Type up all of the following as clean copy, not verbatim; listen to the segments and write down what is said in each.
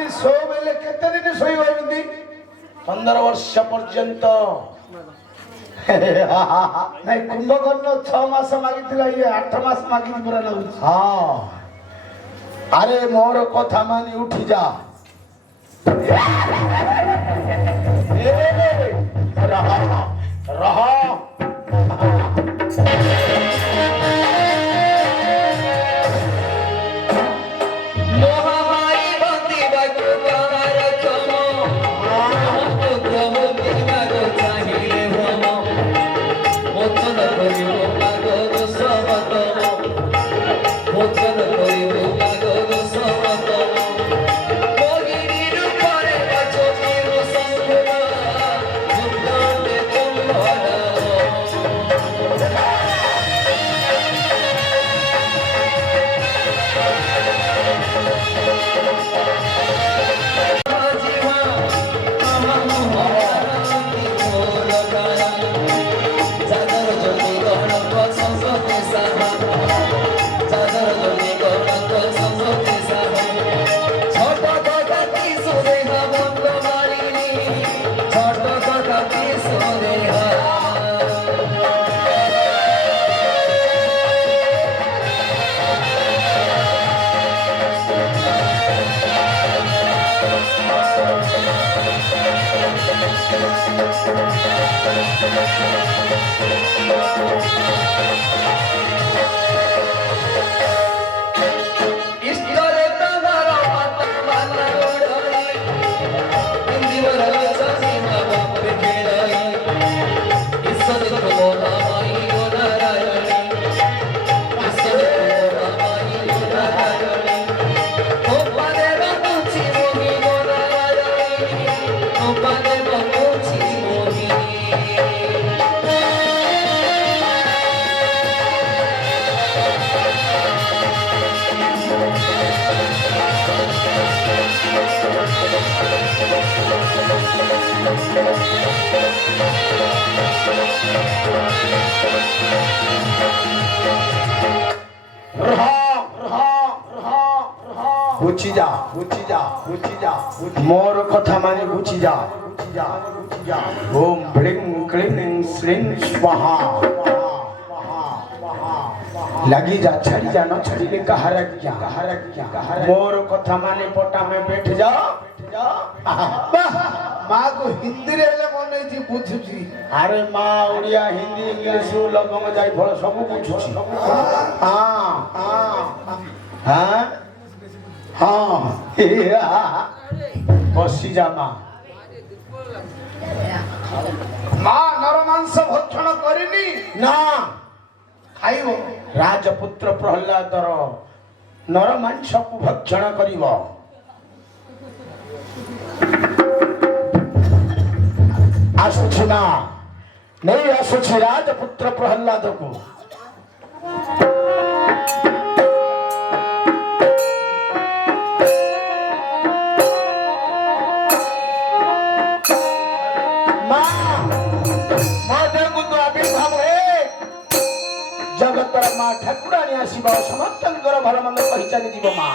ସବୁବେଳେ କେତେ ଦିନ ଶୋଇବ ଏମିତି 15 ବର୍ଷ ପର୍ଯ୍ୟନ୍ତ ନାଇଁ କୁମ୍ଭକର୍ଣ୍ଣ 6 ମାସ ମାଗିଥିଲା ଇଏ 8 ମାସ ମାଗିକି ପୁରା ଲାଗୁଛି। ହଁ ଆରେ ମୋର କଥା ମାନି ଉଠି ଯା ରହ ରହ ବୁଝି ଯା ବୁଝି ଯା ବୁଝି ଯା ମୋର କଥା ମାନି ବୁଝି ଯା ଓମ୍ ଭ୍ଳିଂ କ୍ଳିଂ ଶ୍ରୀଂ ସ୍ୱାହା लगी जा छड़ी जा न छड़ीले कहार क्या मोर कथा माने पटा में बैठ जा माँ को हिंदी रे ले मन थी बुझुची अरे माँ ओडिया हिंदी इंग्लिश लवंग जाई फल सब बुझुची हां हां हां बसी जा माँ माँ नर मांस भक्षण करिनी ना खाइब राजपुत्र प्रहलादर नर मांस को भक्षण करिव आसुछि ना नहीं आसुछि राजपुत्र प्रहलाद को जगतर माँ ठाकुरानी आसीब समस्त भल मंद कही चली जीव माँ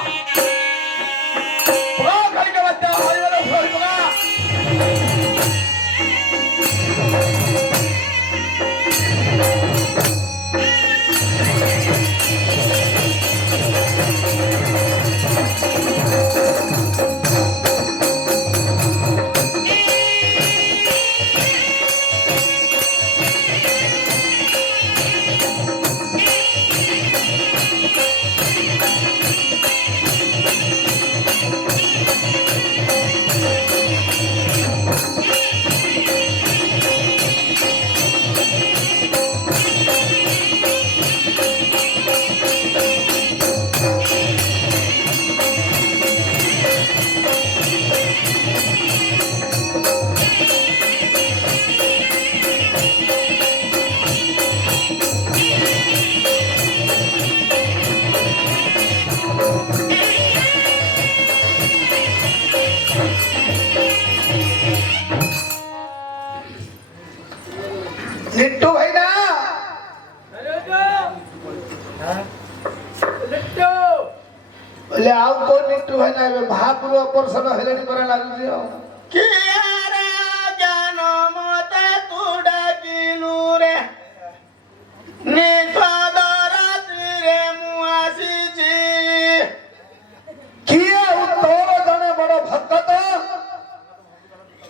लिट्टू भाई ना बोले आओ कौन लिट्टू भाई ना महापुर ଅପରେସନ ହେଲେଣି ପରା ଲାଗୁଛି ଆଉ କିଆରେ ଜ୍ଞାନ ମତେ ତୁ ଡାକିଲୁ ରେ ନିଷାଦ ରାତ୍ରିରେ ମୁଁ ଆସିଛି କିଏ ଆଉ ତୋର ଜଣେ ବଡ ଭକ୍ତ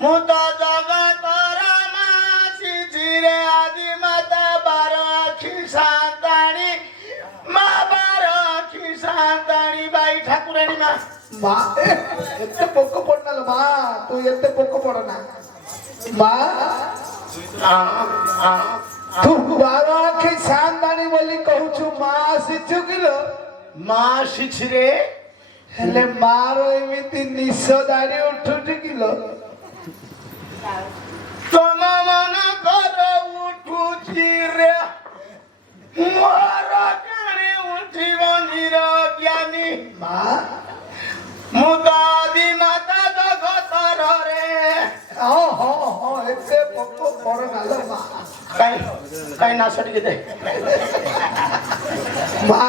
ମୁଁ ତ ଜଗତର ମାସିଛି ରେ ଆଜି ମାତା ବାର ଆଖି ସାନ୍ତାଣୀ ମା ବାର ଆଖି ସାନ୍ତାଣୀ ବାଇ ଠାକୁରାଣୀ ମା ମା ଏତେ ପୋକ ପଡନାଲ ମା ତୁ ଏତେ ପୋକ ପଡନା ମା ତୁ ବାର ଆଖି ସାନ୍ତାଣୀ ବୋଲି କହୁଛୁ ମା ଆସିଛୁ କିଲୋ ମା ଆସିଛି ରେ ହେଲେ ମାର ଏମିତି ନିଶ ଦାଢି ଉଠୁଛି କିଲୋ ତମ ମନ କର ଉଠୁଛି ରେ ମୋର କାଣି ଉଠିବ ନିର ଜ୍ଞାନୀ ମା ମୁଁ ତ ଆଦି ମାତା ଜଗତର ରେ ହଁ ଏତେ ପୋକ ପଡନାଲ ମା କାଇଁ ନାଶ ଟିକେ ଦେ ମା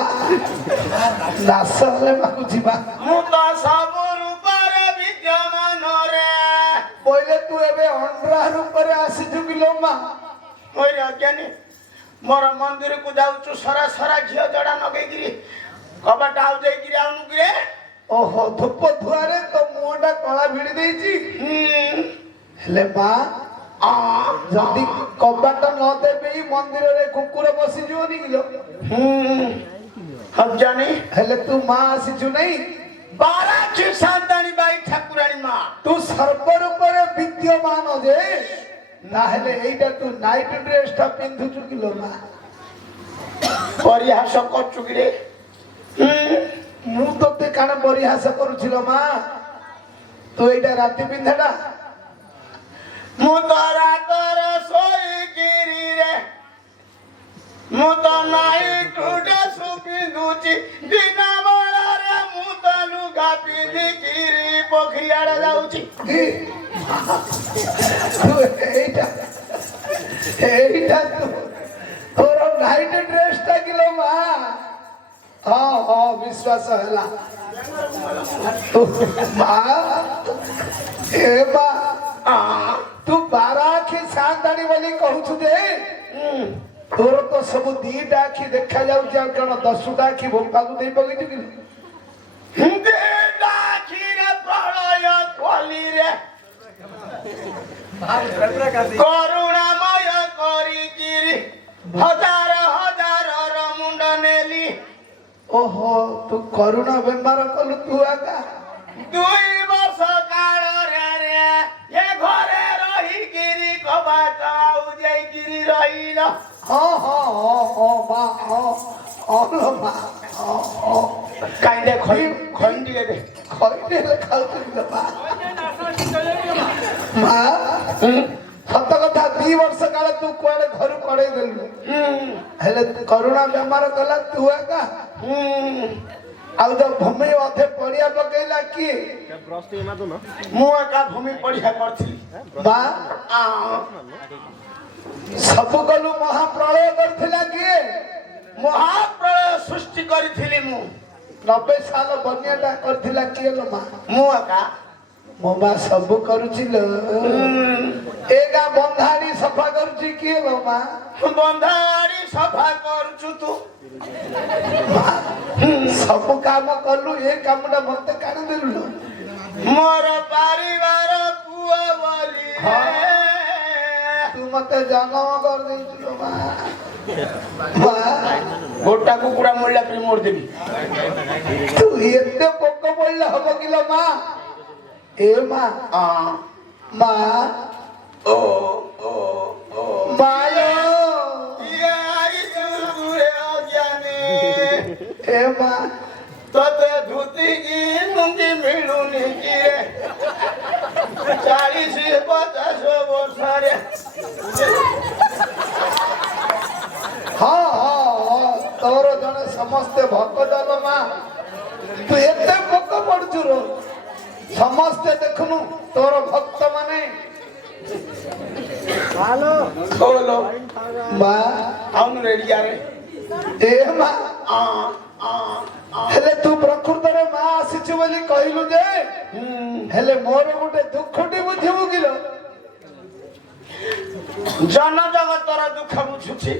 ନାଶ ହେଲେ ମାଗୁଛି ମା ମୁଁ ତ ସବୁ ରୂପରେ ବିଦ୍ୟମାନ ରେ କହିଲେ ତୁ ଏବେ ଅଣ୍ଡ୍ରା ରୂପରେ ଆସିଛୁ କିଲୋ ମା ମୋର ଅଜ୍ଞାନୀ ମୋର ମନ୍ଦିରକୁ ଯାଉଛୁ ସରା ସରା ଘିଅ ଜଡା ନଗେଇକିରି କବାଟ ଆଉ ଯାଇକିରି ଆଉନୁ କିରେ ଓହୋ ଧୂପ ଧୁଆରେ ତ ମୁହଁଟା କଳା ଭିଡି ଦେଇଛି ହେଲେ ମା ଯଦି କବାଟ ନ ଦେବି ମନ୍ଦିରରେ କୁକୁର ବସିଯିବନି କିଲୋ ଅଜ୍ଞାନୀ ହେଲେ ତୁ ମା ଆସିଛୁ ନାଇଁ ବାରାଖି ସାନ୍ତାଣୀ ବାଇ ଠାକୁରାଣୀ ମା ତୁ ସର୍ବ ରୂପରେ ବିଦ୍ୟମାନ ଯେ ତାହେଲେ ଏଇଟା ତୁ ନାଇଟ୍ ଡ୍ରେସ ଟା ପିନ୍ଧୁଛୁ କିଲୋ ମା ପରିହାସ କରୁଛୁ କିରେ ମୁଁ ତତେ କାଣ ପରିହାସ କରୁছিল ମା ତୁ ଏଇଟା ରାତି ପିନ୍ଧାଟା ମୁଁ ତ ରାତର ଶୋଇକିରି ରେ ମୁଁ ତ ନାଇଟ୍ ଡ୍ରେସ ପିନ୍ଧୁଛି ଦିନ ବେଳାରେ ମୁଁ ତ ଲୁଗା ପିନ୍ଧିକିରି ପୋଖରୀ ଆଡେ ଯାଉଛି এইটা তোর নাইট ড্রেসটা কিলো মা বিশ্বাস হেলা মা এ মা তু বার আখি সান্তাণী বলি কହୁଛୁ যে তোর তো ସବୁ ଦିଟା ଆଖି ଦେଖା ଯାଉଛି ଆଉ କଣ 10ଟା ଆଖି ଭୋପାକୁ ଦେଇ ପକେଇଛୁ କି ଆଖିରେ ପ୍ରଳୟ କଲିରେ କରୁଣାମୟ କରିକିରି ହଜାର ହଜାରର ମୁଣ୍ଡ ନେଲି ଓହୋ ତୁ କରୁଣା ବେମାର କଲୁ ତୁ ଆକା 2 ବର୍ଷ କାଳରେ ରେ ଏ ଘରେ ରହିକିରି କବାଟ ଆଉ ଯାଇକିରି ରହିଲ ମା କାଇଁରେ ଖଣ୍ଡିଏ ଦେ ଖଇଲେ ଖାଉଥିଲି ମା ସତ କଥା 2 ବର୍ଷ କାଳ ତୁ କୁଆଡେ ଘରୁ କଡେଇ ଦେଲୁ ହେଲେ କରୁଣା ବେମାର କଲା ତୁ ଏକା ଆଉ ଯୋଉ ଭୂମି ଅଧେ ପଡିଆ ପକେଇଲା କିଏ ମୁଁ ଏକା ଭୂମି ପଡିଆ କରିଥିଲି ମା ସବୁ କଲୁ ମହାପ୍ରଳୟ କରିଥିଲା କିଏ ମହାପ୍ରଳୟ ସୃଷ୍ଟି କରିଥିଲି ମୁଁ 90 ସାଲ ବନ୍ୟାଟା କରିଥିଲା କିଏ ଲୋ ମା ମୁଁ ଏକା ମୋ ମା ସବୁ କରୁଛି ଲୋ ଏ ଗାଁ ବନ୍ଧାଡି ସଫା କରୁଛି କିଏ ଲୋ ମା ବନ୍ଧାଡି ସଫା କରୁଛୁ ତୁ ସବୁ କାମ କଲୁ ଏ କାମଟା ମତେ କାଢି ଦେଲୁ ଲୋ ମୋର ପାରିବାର ପୁଅ ବୋଲି ତୁ ମତେ ଜନ୍ମ କରିଦେଇଛୁ ଲୋ ମା ଗୋଟା କୁକୁଡ଼ା ମରିଲା ପରେ ମରିଦେବି ତୁ ଏତେ ପୋକ ପଡିଲେ ହବ କିଲୋ ମା ଏ ମା ମା ଓ ଓ ଓ ମାଲୋ ଏ ମା ତତେ ଧୁତି କି ଲୁଙ୍ଗି ମିଳୁନି କିରେ 40-50 ବର୍ଷରେ ତୋର ଜଣେ ସମସ୍ତେ ଭକ୍ତ ଲୋ ମା ତୁ ଏତେ ପୋକ ପଡୁଛୁ रो ସମସ୍ତେ ଦେଖୁନୁ ତୋର ଭକ୍ତ ମାନେ ମା అవును ରେଡିଆରେ ଏ ମା ହେଲେ ତୁ ପ୍ରକୃତରେ ମା ଆସିଛୁ ବୋଲି କହିଲୁ ଯେ ହେଲେ ମୋର ଗୋଟେ ଦୁଃଖଟି ବୁଝିବୁ କିଲୋ ଜନ ଜଗତର ଦୁଃଖ ବୁଝୁଛି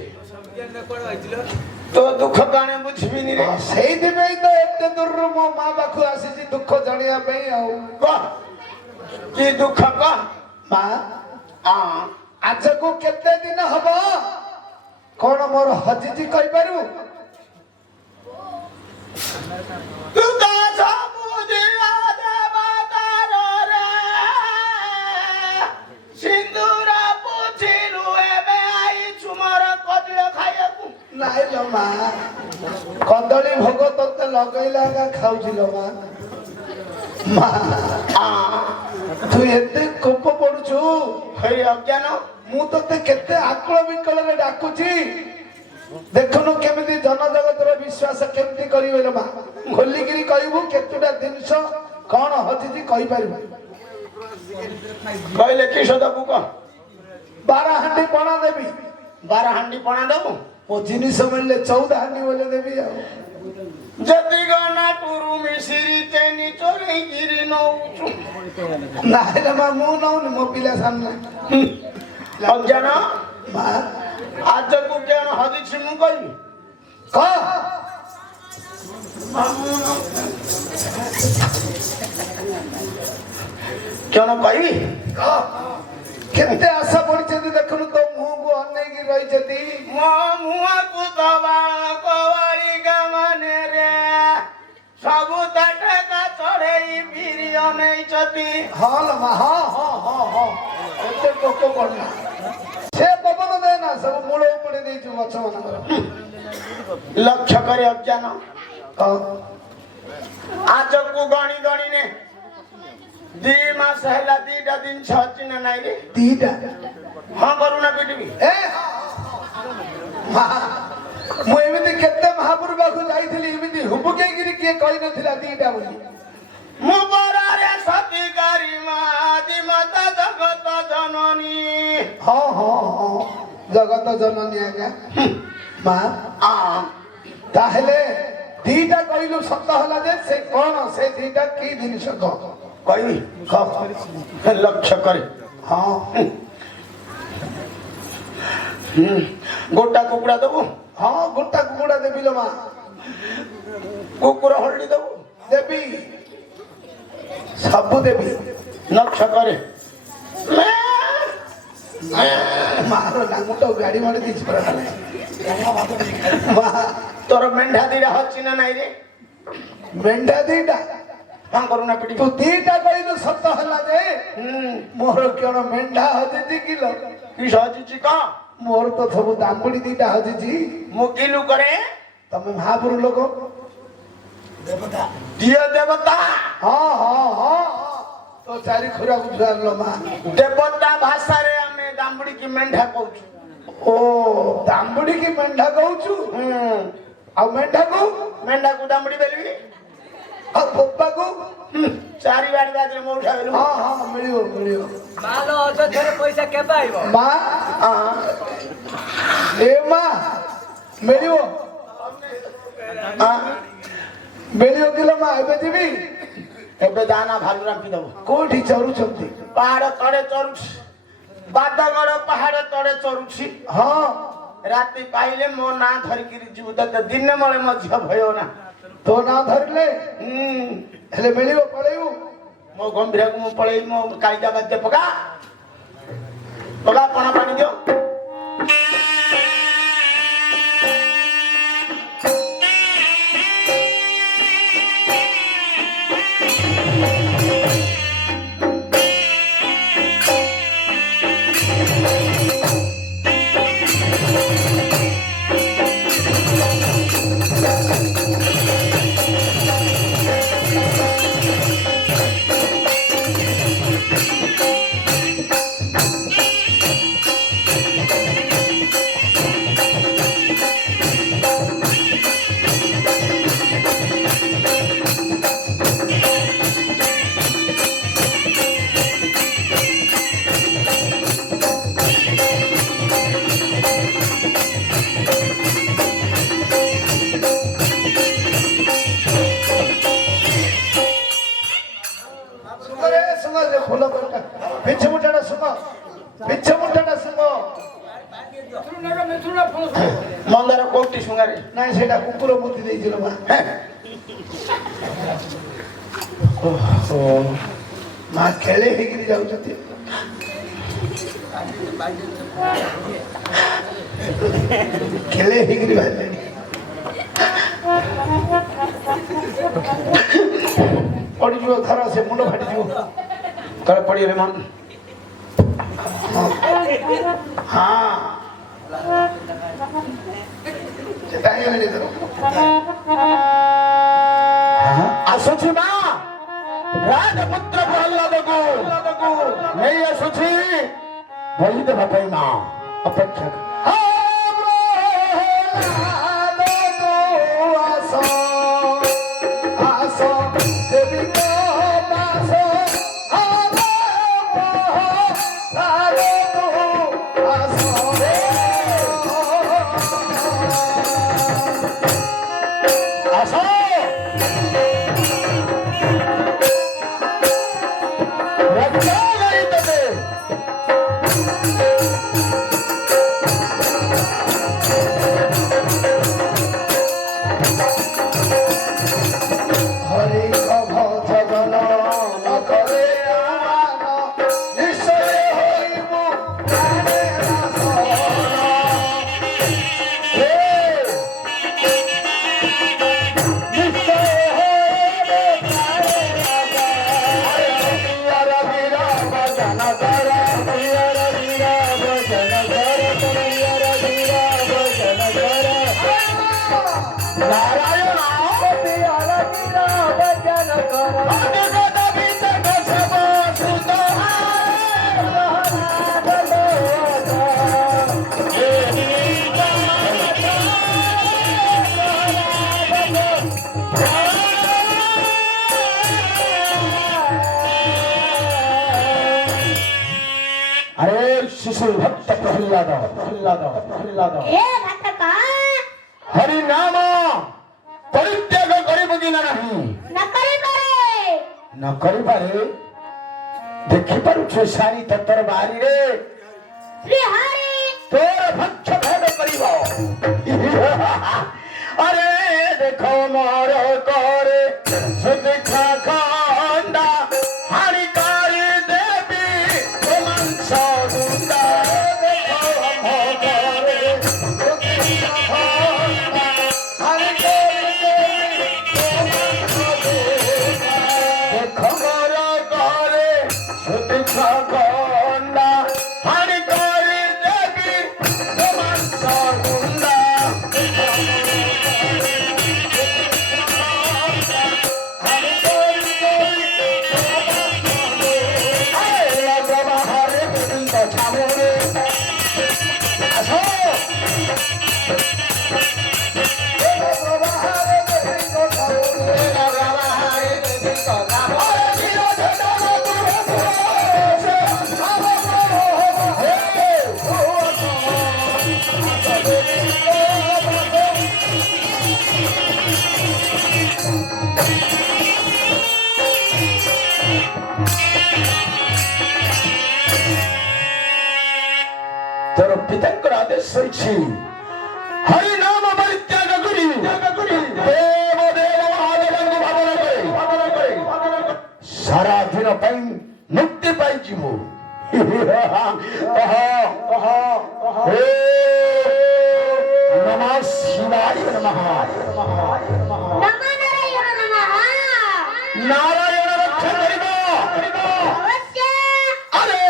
ତୋ ଦୁଃଖ କାଣେ ବୁଝିବିନି ରେ ସେଇଥିପାଇଁ ତ ଏତେ ଦୂରରୁ ମୋ ମା ପାଖକୁ ଆସିଛି ଦୁଃଖ ଜାଣିବା ପାଇଁ ଆଉ କହ କି ଦୁଃଖ କହ ମା ହଁ ଆଜକୁ କେତେ ଦିନ ହବ କଣ ମୋର ହଜିଛି କହିପାରିବୁ ତୁ ତ ସବୁ ଦିଅ ଦେବତାର ରେ ସିନ୍ଦୁର ପୁଛିଲୁ ଏବେ ଆଇଛୁ ମୋର କଦଳୀ ଖାଇବାକୁ ନାଇଁ ଲୋ ମା କଦଳୀ ଭୋଗ ତତେ ଲଗେଇଲା ଏକା ଖାଉଛି ଲୋ ମା ମା ତୁ ଏତେ କୋପ ପଡୁଛୁ ହେଇ ଅଜ୍ଞାନ ମୁଁ ତତେ କେତେ ଆକୁଳ ବିକଳରେ ଡାକୁଛି ଦେଖୁନୁ କେମିତି ଜନଜଗତର ବିଶ୍ୱାସ କେମିତି କରିବେ ଲୋ ମା ଖୋଲିକିରି କହିବୁ କେତେଟା ଜିନିଷ କଣ ହଜିଛି କହିପାରିବୁ କହିଲେ କିସ ଦବୁ କହ 12 ହାଣ୍ଡି ପଣା ଦେବି 12 ହାଣ୍ଡି ପଣା ଦବୁ ମୋ ଜିନିଷ ମିଳିଲେ 14 ହାଣ୍ଡି ବୋଲେ ଦେବି ଆଉ ଯଦି ଗନା ଟୁରୁ ମିଶିରି ଚେନି ଚୋରେଇକିରି ନଉଛୁ ନାଇଁ ରେ ମା ମୁଁ ନଉନି ମୋ ପିଲା ସାମ୍ନା ଅଜ୍ଞାନ ମା ଆଜକୁ କେଣ ହଜିଛି ମୁଁ କହିବି କହ କେଣ କହିବି କହ କେତେ ଆଶା ପଡିଛନ୍ତି ଦେଖୁନୁ ତୋ ମୁହଁକୁ ଅନେଇକି ରହିଛନ୍ତି ମୋ ମୁହଁକୁ ଦବା କବାଳିକା ମାନେ ରେ ସବୁ ତାଟକା ଚଢେଇ ବିରି ଅନେଇଛନ୍ତି ହଁ ଲୋ ମା ହଁ ହଁ ହଁ ହଁ ଏତେ ଟୋକ ପଡନା ସେ ପବନ ଦେନା ସବୁ ମୂଳ ଉପଡି ଦେଇଛୁ ଗଛ ମାନଙ୍କର ଲକ୍ଷ୍ୟ କରି ଅଜ୍ଞାନ କହ ଆଜକୁ ଗଣି ଗଣିନେ 2 ମାସ ହେଲା 2ଟା ଜିନିଷ ଅଛି ନା ନାଇଁ ରେ ଦିଟା ହଁ କରୁଣା ପିଟିବି ଏ ମା ମୁଁ ଏମିତି କେତେ ମହାପୁର ପାଖକୁ ଯାଇଥିଲି ଏମିତି ହୁବୁକେଇକିରି କିଏ କହିନଥିଲା ଦିଟା ବୋଲି ମୁଁ ବରାରେ ସତିକାରୀ ମାଦି ମାତା ଜଗତ ଜନନୀ ହଁ ହଁ ହଁ ଜଗତ ଜନନୀ ଆଜ୍ଞା ମା ତାହେଲେ ଦିଟା କହିଲୁ ସତ ହେଲା ଯେ ସେ କଣ ସେ ଦିଟା କି ଜିନିଷ କହ କହିବି ଲକ୍ଷ୍ୟ କରି ହଁ ଗୋଟା କୁକୁଡ଼ା ଦବୁ ହଁ ଗୋଟା କୁକୁଡ଼ା ଦେବି ଲୋ ମା କୁକୁର ହଳଦୀ ଦବୁ ଦେବି ସବୁ ଦେବି ଲକ୍ଷ୍ୟ କରେ ମାର ନାଙ୍ଗୁଟ ଗାଡି ମାରି ଦେଇଛି ପରା ମା ତୋର ମେଣ୍ଢା 2ଟା ଅଛି ନା ନାଇଁ ରେ ମେଣ୍ଢା ଦିଟା ହଁ କରୁଣା ପିଟି ତୁ ଦିଟା କହିଲୁ ସତ ହେଲା ଯେ ମୋର କଣ ମେଣ୍ଢା ହଜିଛି କିଲୋ କି ସଜିଛି କହ ମୋର ତ ସବୁ ଦାମ୍ବୁଡି ଦିଟା ହଜିଛି ମୁଁ କିଲୁ କରେ ତମେ ମହାପୁର ଲୋକ ଦିଅ ଦେବତା ହଁ ହଁ ହଁ ତ ଚାରି ଖୁରା ବୁଝିପାରିଲ ମା ଦେବତା ଭାଷାରେ ଆମେ ଦାମ୍ବୁଡି କି ମେଣ୍ଢା କହୁଛୁ ଓ ଦାମ୍ବୁଡି କି ମେଣ୍ଢା କହୁଛୁ ଆଉ ମେଣ୍ଢାକୁ ମେଣ୍ଢାକୁ ଦାମ୍ବୁଡି ବେଲବି ଆଉ ବୋପାକୁ 4 ବାଡ଼ି ବାଜରେ ମୁଁ ଉଠାଇଲୁ ହଁ ହଁ ମିଳିବ ମିଳିବ ମାଲ ଅଯୋଧ୍ୟାରେ ପଇସା କେବେ ଆଇବ ମା ଏ ମା ମିଳିବ ମିଳିବ କିଲୋ ମା ଏବେ ଯିବି ଏବେ ଦାନା ଭାଲୁ ରାମ୍ପି ଦବୁ କୋଉଠି ଚରୁଛନ୍ତି ପାହାଡ ତଳେ ଚରୁଛି ବାଦଗଡ ପାହାଡ ତଳେ ଚରୁଛି ହଁ ରାତି ପାଇଲେ ମୋ ନାଁ ଧରିକିରି ଯିବୁ ତତେ ଦିନେ ମଳେ ମୋ ଝିଅ ଭୟ ନା ତୋ ନାଁ ଧରିଲେ ହେଲେ ମିଳିବ ପଳେଇବୁ ମୋ ଗମ୍ଭୀରକୁ ମୁଁ ପଳେଇବି ମୋ କାଳିକା ବାଦ୍ୟ ପକା ପକା ପଣା ପାଣି ଦିଅ ଯେ ଫୁଲ ଦରକାର ପିଛ ମୁଠାଟା ଶୁଣ ପିଛ ମୁଠାଟା ଶୁଣ ମନ୍ଦାର କୋଉଠି ଶୁଙ୍ଗାରେ ନାଇଁ ସେଇଟା କୁକୁର ବୁଦ୍ଧି ଦେଇছিল ମା ମା ଖେଳେ ହେଇକିରି ଯାଉଛନ୍ତି ଖେଳେ ହେଇକିରି ବାହାରିଲେଣି ପଡ଼ିଯିବ ଧର ସେ ମୁଣ୍ଡ ଫାଟିଯିବ ତଳେ ପଡ଼ିଗଲେ ମନ ହଁ ସେଟା ହେଇଗଲାଣି ଧର ଆସୁଛି ମା ରାଜପୁତ୍ର ପ୍ରହ୍ଲାଦକୁ ନେଇ ଆସୁଛି ବଳି ଦେବା ପାଇଁ ମା ଅପେକ୍ଷା शिशु भक्त प्रहलाद हरि नाम परित्याग करिब कि नहीं न करि पारे देखि पारुछु सारी ततर बारी रे तोर भक्ष भेद करिब अरे देखो मोर करे सुदिखा खंडा हानि कारी देवी रोमांस गुंडा देखो मोर करे सुदिखा खंडा हानि कारी देवी रोमांस गुंडा देखो मोर करे सुदिखा खंडा हानि कारी देवी रोमांस गुंडा तोर पितांकर आदेश होइछि हरि नाम परित्याग करी देव देव महादेवଙ୍କୁ भावना करे सारा दिन ପାଇଁ मुक्ति पाई जीवो हे नमः शिवाय नमः नारायण रक्षा करिबो अरे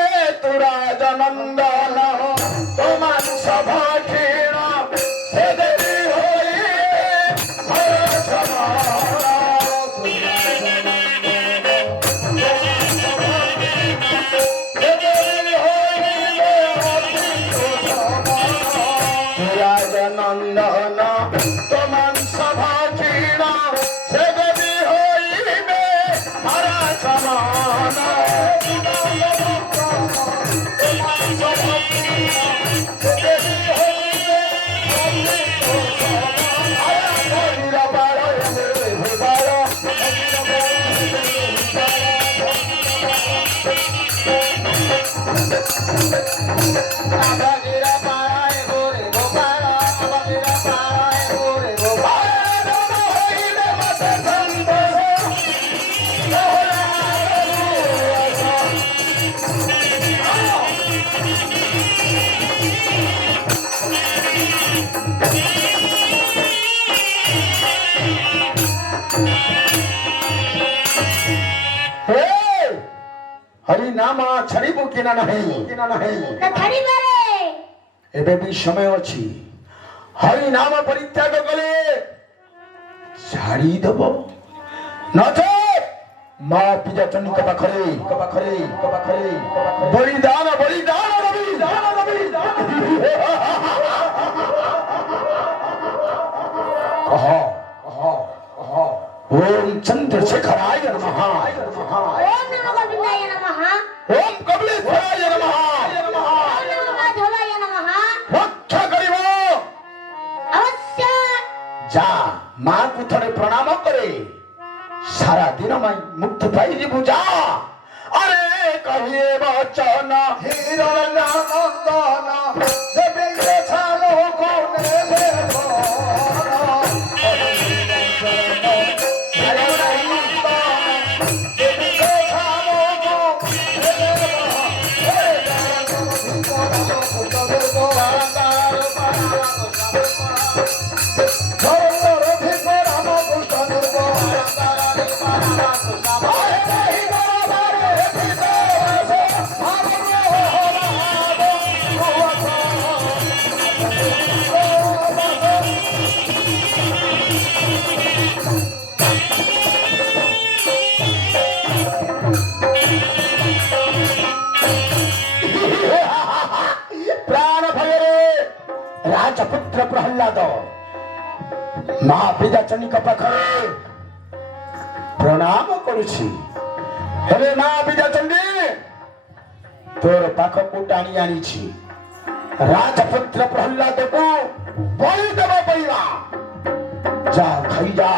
तू राजा नंदन तोमान सभा क्षीण हे देवी होई हर समाना तू राजा नंदन हे देवी होई तू राजा नंदन तोमान सभा क्षीण हे देवी होई अबगिरा पाराए गोरे गोपाल अबगिरा पाराए गोरे गोपाल राम होइले मते संतोष लोला हरि नाम छड़िबु किना नहीं थड़ी मारे एबे भी समय अछि हरि नाम परित्याग कले छाड़ी देब नचे मां पिजाचंडी के पाखरे बलिदान ओम चंद्रशेखराय नमः ओम नमो गोविंदाय नमः ओम कपिलेश्वराय नमः ओम नमो माधवाय नमः रक्षा करिबो अवश्य जा मां को थोड़े प्रणाम करे सारा दिन में मुक्ति पाई जीवु जा अरे कहिए बचन हीरो नंदन देवे ये छालो कोने ले प्राण भୟରେ राजपुत्र प्रहल्लाद मां विद्याचंडी पाखरे प्रणाम करुछि हेले मां विद्याचंडी तोर पाख को टाणी आनीछि राजपुत्र प्रहल्लाद को बलि देबा पइला जा खाई जा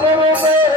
सर्वभूते